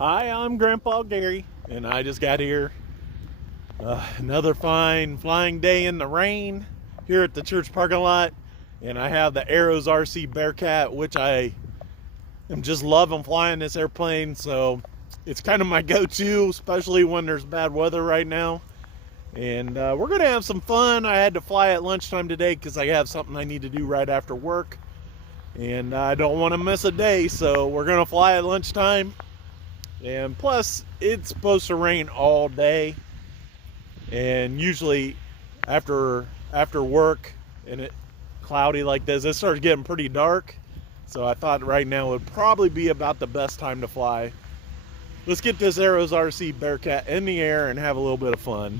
Hi, I'm Grandpa Gary, and I just got here. Another fine flying day in the rain here at the church parking lot, and I have the Arrows RC Bearcat, which I am just loving flying this airplane. So it's kind of my go-to, especially when there's bad weather right now. And we're gonna have some fun. I had to fly at lunchtime today because I have something I need to do right after work, and I don't want to miss a day. So we're gonna fly at lunchtime. And plus, it's supposed to rain all day, and usually after work and it cloudy like this, it starts getting pretty dark. So I thought right now would probably be about the best time to fly. Let's get this Arrows RC Bearcat in the air and have a little bit of fun,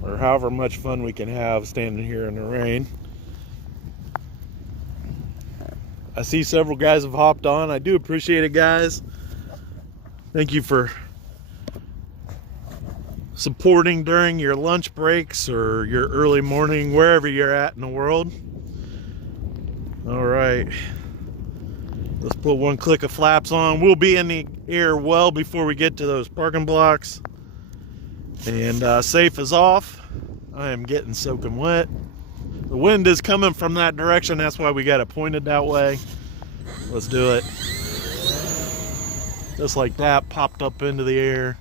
or however much fun we can have standing here in the rain. I see several guys have hopped on. I do appreciate it, guys. Thank you for supporting during your lunch breaks or your early morning, wherever you're at in the world. All right, let's put one click of flaps on. We'll be in the air well before we get to those parking blocks. And safe is off. I am getting soaking wet. The wind is coming from that direction. That's why we got it pointed that way. Let's do it. Just like that, popped up into the air,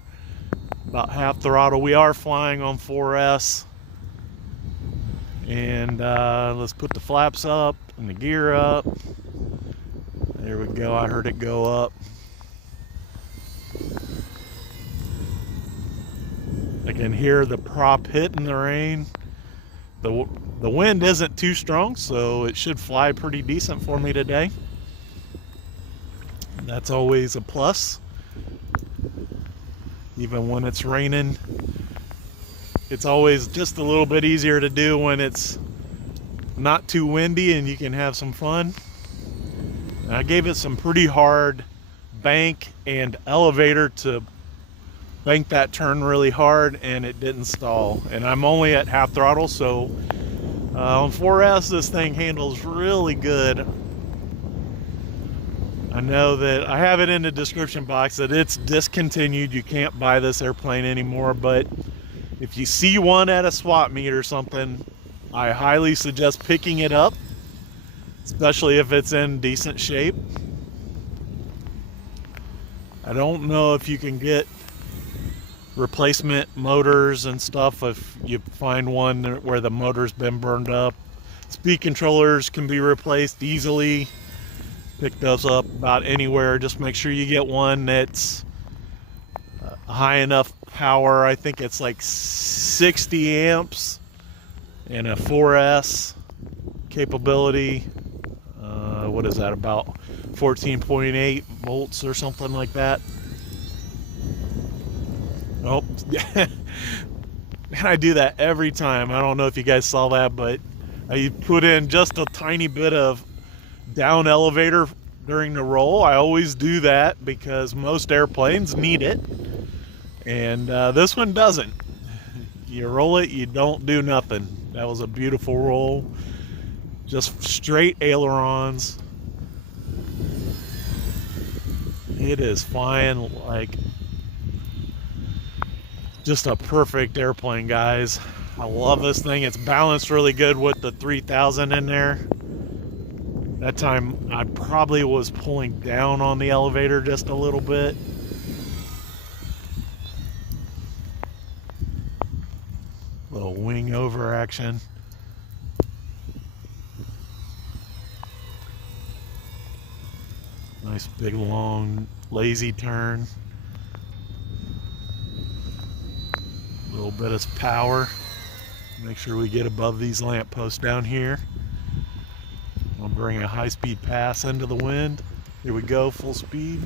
about half throttle. We are flying on 4S. And let's put the flaps up and the gear up. There we go, I heard it go up. I can hear the prop hitting the rain. The wind isn't too strong, so it should fly pretty decent for me today. That's always a plus. Even when it's raining, it's always just a little bit easier to do when it's not too windy and you can have some fun. I gave it some pretty hard bank and elevator to bank that turn really hard, and it didn't stall. And I'm only at half throttle, so on 4S this thing handles really good. I know that I have it in the description box that it's discontinued. You can't buy this airplane anymore, but if you see one at a swap meet or something, I highly suggest picking it up, especially if it's in decent shape. I don't know if you can get replacement motors and stuff if you find one where the motor's been burned up. Speed controllers can be replaced easily. Pick those up about anywhere. Just make sure you get one that's high enough power. I think it's like 60 amps and a 4S capability. What is that, about 14.8 volts or something like that? Oh, and I do that every time. I don't know if you guys saw that, but I put in just a tiny bit of down elevator during the roll. I always do that because most airplanes need it, and this one doesn't. You roll it, you don't do nothing. That was a beautiful roll, just straight ailerons. It is flying like just a perfect airplane, guys. I love this thing. It's balanced really good with the 3000 in there. That time I probably was pulling down on the elevator just a little bit. Little wing over action. Nice big long lazy turn. A little bit of power. Make sure we get above these lampposts down here. I'll bring a high-speed pass into the wind. Here we go, full speed.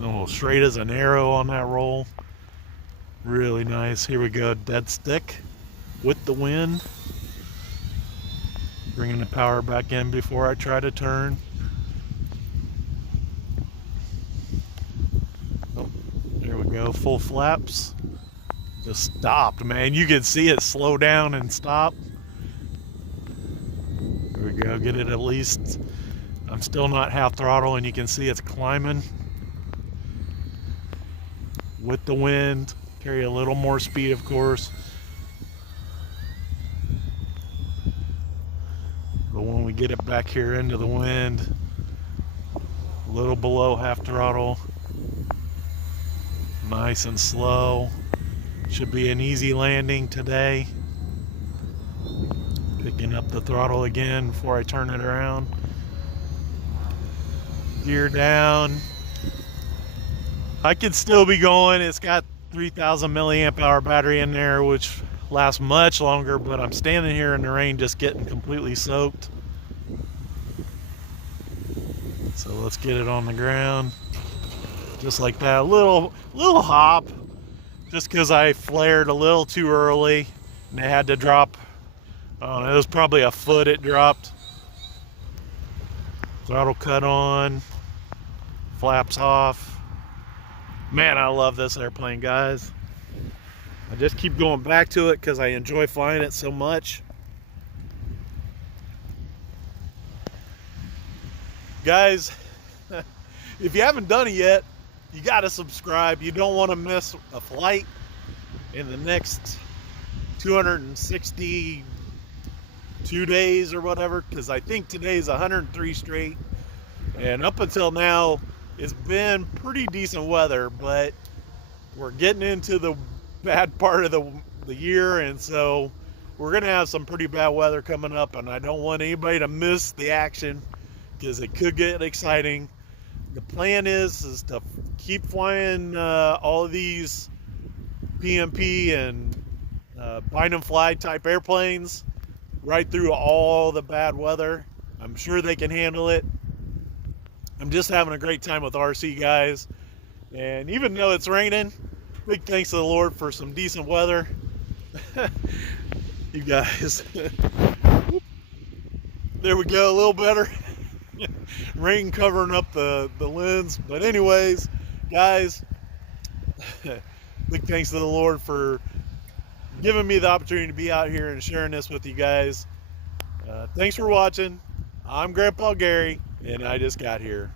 Oh, straight as an arrow on that roll. Really nice. Here we go, dead stick with the wind. Bringing the power back in before I try to turn. Oh, there we go, full flaps. Just stopped, man. You can see it slow down and stop. There we go, get it at least I'm still not half throttle, and you can see it's climbing with the wind. Carry a little more speed, of course. But when we get it back here into the wind, a little below half throttle, nice and slow. Should be an easy landing today. Picking up the throttle again before I turn it around. Gear down. I could still be going. It's got 3,000 milliamp hour battery in there, which lasts much longer, but I'm standing here in the rain just getting completely soaked. So let's get it on the ground. Just like that. A little hop, just because I flared a little too early and they had to drop. I don't know, it was probably a foot it dropped. Throttle cut on, flaps off. Man, I love this airplane, guys. I just keep going back to it because I enjoy flying it so much. Guys, if you haven't done it yet, you got to subscribe. You don't want to miss a flight in the next 262 days or whatever, because I think today's 103 straight. And up until now, it's been pretty decent weather, but we're getting into the bad part of the year, and so we're gonna have some pretty bad weather coming up, and I don't want anybody to miss the action because it could get exciting. The plan is to keep flying all of these PMP and bind and fly type airplanes right through all the bad weather. I'm sure they can handle it. I'm just having a great time with RC, guys. And even though it's raining, big thanks to the Lord for some decent weather. You guys. There we go, a little better. Rain covering up the lens. But anyways, guys, big thanks to the Lord for giving me the opportunity to be out here and sharing this with you guys. Thanks for watching. I'm Grandpa Gary, and I just got here.